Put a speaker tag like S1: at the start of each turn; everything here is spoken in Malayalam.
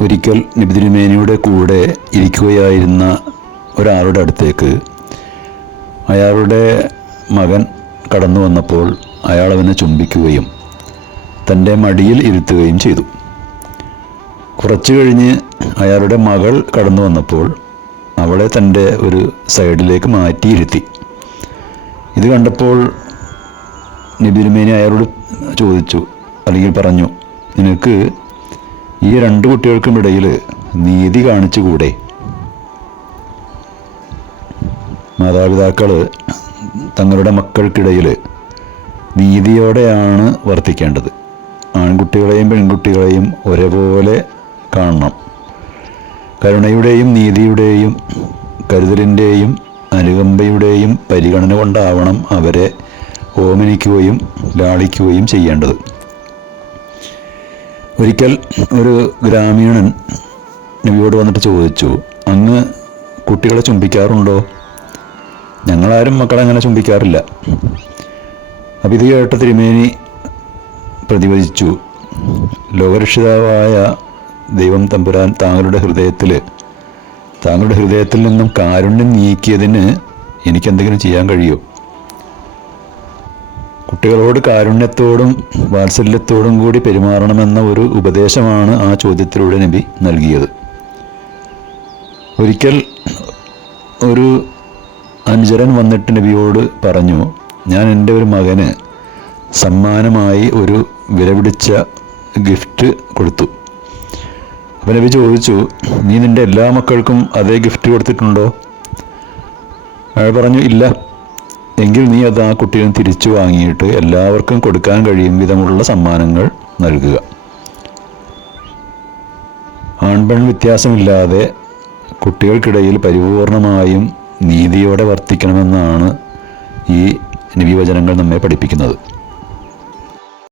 S1: ഒരിക്കൽ നിബിതിരുമേനിയുടെ കൂടെ ഇരിക്കുകയായിരുന്ന ഒരാളുടെ അടുത്തേക്ക് അയാളുടെ മകൻ കടന്നു വന്നപ്പോൾ അയാൾ അവനെ ചുംബിക്കുകയും തന്റെ മടിയിൽ ഇരുത്തുകയും ചെയ്തു. കുറച്ചു കഴിഞ്ഞ് അയാളുടെ മകൾ കടന്നു വന്നപ്പോൾ അവളെ തന്റെ ഒരു സൈഡിലേക്ക് മാറ്റിയിരുത്തി. ഇത് കണ്ടപ്പോൾ നബിരുമേനി അയാളോട് ചോദിച്ചു അല്ലെങ്കിൽ പറഞ്ഞു നിനക്ക് ഈ രണ്ട് കുട്ടികൾക്കും ഇടയിൽ നീതി കാണിച്ചുകൂടെ? മാതാപിതാക്കൾ തങ്ങളുടെ മക്കൾക്കിടയിൽ നീതിയോടെയാണ് വർത്തിക്കേണ്ടത്. ആൺകുട്ടികളെയും പെൺകുട്ടികളെയും ഒരേപോലെ കാണണം. കരുണയുടെയും നീതിയുടെയും കരുതലിന്റെയും അനുകമ്പയുടെയും പരിഗണന കൊണ്ടാവണം അവരെ ഓമനിക്കുകയും ലാളിക്കുകയും ചെയ്യേണ്ടത്. ഒരിക്കൽ ഒരു ഗ്രാമീണൻ നബിയോട് വന്നിട്ട് ചോദിച്ചു അങ്ങ് കുട്ടികളെ ചുംബിക്കാറുണ്ടോ? ഞങ്ങളാരും മക്കളെ അങ്ങനെ ചുംബിക്കാറില്ല. അപ്പം ഇത് കേട്ട തിരുമേനി പ്രതിവചിച്ചു ലോകരക്ഷിതാവായ ദൈവം തമ്പുരാൻ താങ്കളുടെ ഹൃദയത്തിൽ താങ്കളുടെ ഹൃദയത്തിൽ നിന്നും കാരുണ്യം നീക്കിയതിന് എനിക്കെന്തെങ്കിലും ചെയ്യാൻ കഴിയുമോ കുട്ടികളോട് കാരുണ്യത്തോടും വാത്സല്യത്തോടും കൂടി പെരുമാറണമെന്ന ഒരു ഉപദേശമാണ് ആ ചോദ്യത്തിലൂടെ നബി നൽകിയത്. ഒരിക്കൽ ഒരു അനുചരൻ വന്നിട്ട് നബിയോട് പറഞ്ഞു ഞാൻ എന്റെ ഒരു മകന് സമ്മാനമായി ഒരു വിലപിടിച്ച ഗിഫ്റ്റ് കൊടുത്തു. അപ്പം നബി ചോദിച്ചു നീ നിന്റെ എല്ലാ മക്കൾക്കും അതേ ഗിഫ്റ്റ് കൊടുത്തിട്ടുണ്ടോ? അയാൾ പറഞ്ഞു ഇല്ല. എങ്കിൽ നീ അത് ആ കുട്ടിയെ തിരിച്ചു വാങ്ങിയിട്ട് എല്ലാവർക്കും കൊടുക്കാൻ കഴിയും വിധമുള്ള സമ്മാനങ്ങൾ നൽകുക. ആൺപെൺ വ്യത്യാസമില്ലാതെ കുട്ടികൾക്കിടയിൽ പരിപൂർണമായും നീതിയോടെ വർത്തിക്കണമെന്നാണ് ഈ നിബിവചനങ്ങൾ നമ്മെ പഠിപ്പിക്കുന്നത്.